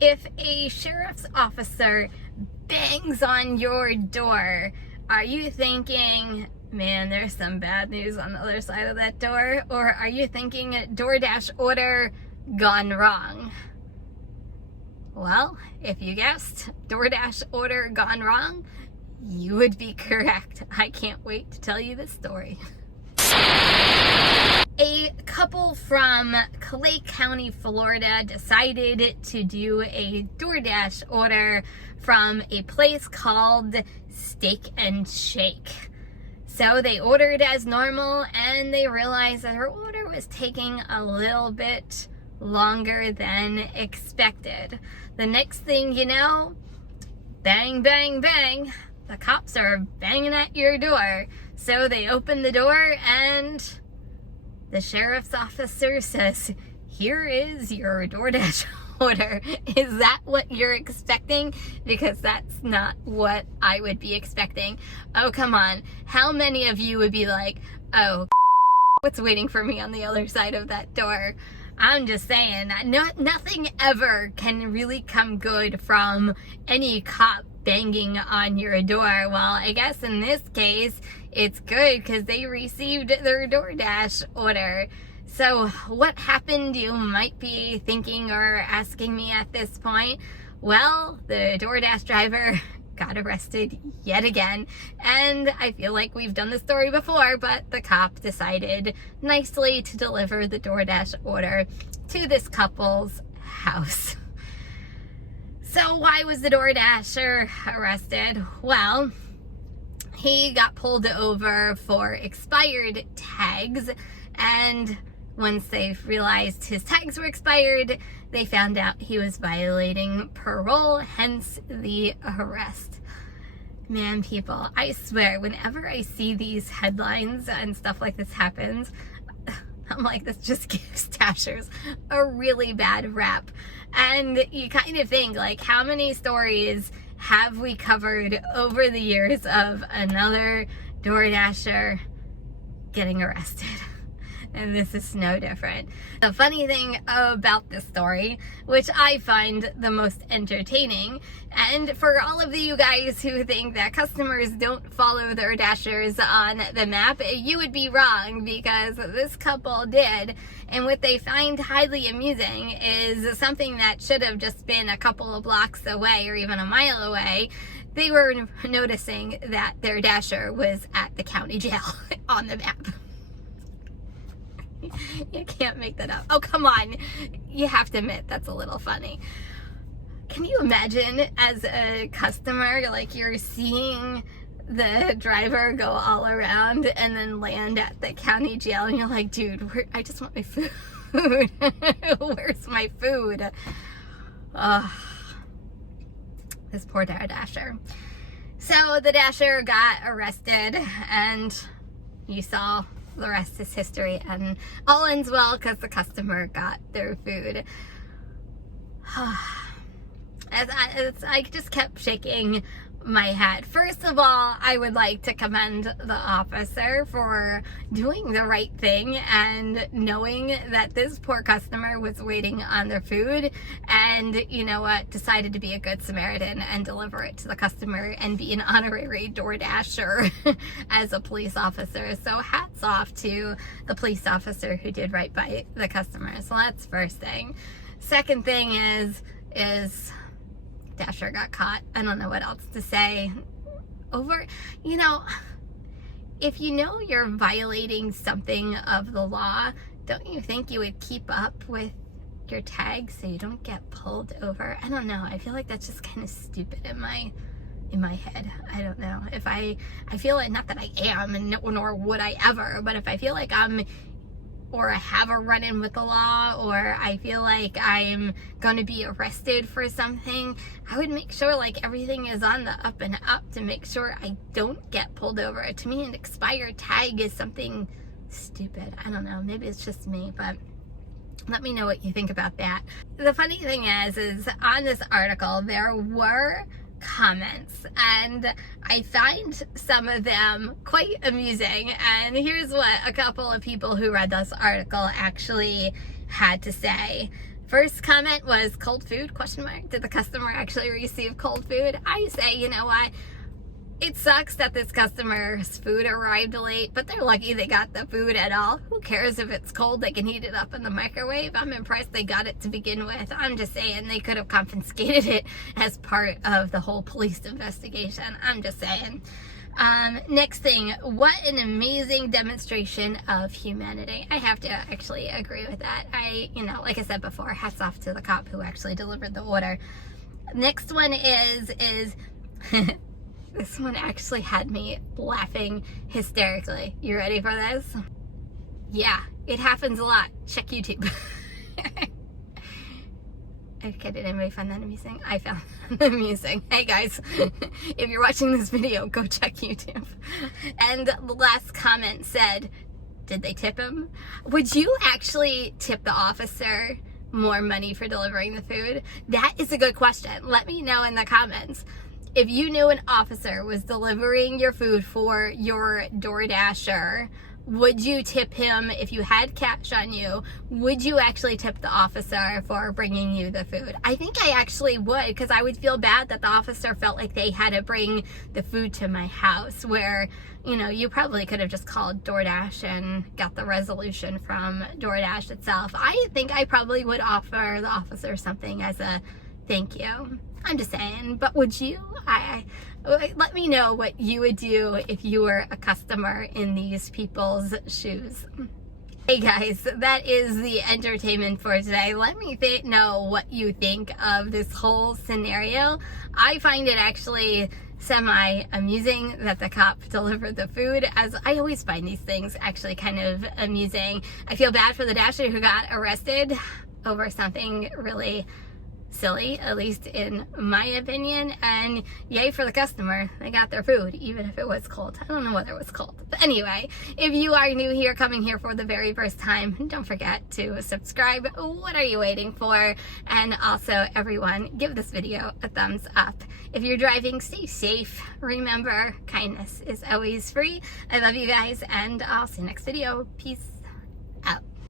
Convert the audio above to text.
If a sheriff's officer bangs on your door, are you thinking, man, there's some bad news on the other side of that door? Or are you thinking DoorDash order gone wrong? Well, if you guessed DoorDash order gone wrong, you would be correct. I can't wait to tell you this story. A couple from Clay County, Florida decided to do a DoorDash order from a place called Steak and Shake. So they ordered as normal and they realized that their order was taking a little bit longer than expected. The next thing you know, bang, bang, bang, the cops are banging at your door. So they open the door and the sheriff's officer says, "Here is your DoorDash order." Is that what you're expecting? Because that's not what I would be expecting. Oh, come on. How many of you would be like, oh, what's waiting for me on the other side of that door? I'm just saying, nothing ever can really come good from any cop banging on your door. Well, I guess in this case, it's good because they received their DoorDash order. So what happened, you might be thinking or asking me at this point. Well, the DoorDash driver got arrested yet again. And I feel like we've done this story before, but the cop decided nicely to deliver the DoorDash order to this couple's house. So why was the DoorDasher arrested? Well, he got pulled over for expired tags, and once they realized his tags were expired, they found out he was violating parole, hence the arrest. Man, people, I swear, whenever I see these headlines and stuff like this happens, I'm like, this just gives Dashers a really bad rap. And you kind of think, like, how many stories have we covered over the years of another DoorDasher getting arrested? And this is no different. The funny thing about this story, which I find the most entertaining, and for all of you guys who think that customers don't follow their dashers on the map, you would be wrong, because this couple did. And what they find highly amusing is something that should have just been a couple of blocks away or even a mile away. They were noticing that their dasher was at the county jail on the map. You can't make that up. Oh, come on. You have to admit that's a little funny. Can you imagine as a customer, like, you're seeing the driver go all around and then land at the county jail and you're like, dude, I just want my food. Where's my food? This poor Dasher. So the Dasher got arrested, and you saw the rest is history, and all ends well because the customer got their food. I just kept shaking my head. First of all, I would like to commend the officer for doing the right thing and knowing that this poor customer was waiting on their food, and you know what, decided to be a good Samaritan and deliver it to the customer and be an honorary DoorDasher as a police officer. So hats off to the police officer who did right by the customer. So that's first thing. Second thing is Dasher got caught. I don't know what else to say. If you know you're violating something of the law, don't you think you would keep up with your tag so you don't get pulled over? I don't know. I feel like that's just kind of stupid in my head. I don't know. If I feel like, not that I am, and nor would I ever, but if I feel like or I have a run-in with the law, or I feel like I'm going to be arrested for something, I would make sure like everything is on the up and up to make sure I don't get pulled over. To me, an expired tag is something stupid. I don't know. Maybe it's just me, but let me know what you think about that. The funny thing is on this article, there were comments, and I find some of them quite amusing, and here's what a couple of people who read this article actually had to say. First comment was cold food, question mark. Did the customer actually receive cold food? I say, you know what? It sucks that this customer's food arrived late, but they're lucky they got the food at all. Who cares if it's cold? They can heat it up in the microwave. I'm impressed they got it to begin with. I'm just saying they could have confiscated it as part of the whole police investigation. I'm just saying. Next thing, what an amazing demonstration of humanity. I have to actually agree with that. Like I said before, hats off to the cop who actually delivered the order. Next one is this one actually had me laughing hysterically. You ready for this? Yeah, it happens a lot. Check YouTube. Okay, did anybody find that amusing? I found that amusing. Hey guys, if you're watching this video, go check YouTube. And the last comment said, did they tip him? Would you actually tip the officer more money for delivering the food? That is a good question. Let me know in the comments. If you knew an officer was delivering your food for your DoorDasher, would you tip him? If you had cash on you, would you actually tip the officer for bringing you the food? I think I actually would, because I would feel bad that the officer felt like they had to bring the food to my house, where, you probably could have just called DoorDash and got the resolution from DoorDash itself. I think I probably would offer the officer something as a thank you. I'm just saying, but would you? Let me know what you would do if you were a customer in these people's shoes. Hey guys, that is the entertainment for today. Let me know what you think of this whole scenario. I find it actually semi-amusing that the cop delivered the food, as I always find these things actually kind of amusing. I feel bad for the dasher who got arrested over something really silly, at least in my opinion, and yay for the customer. They got their food, even if it was cold. I don't know whether it was cold. But anyway, if you are new here, coming here for the very first time, don't forget to subscribe. What are you waiting for? And also, everyone, give this video a thumbs up. If you're driving, stay safe. Remember, kindness is always free. I love you guys, and I'll see you next video. Peace.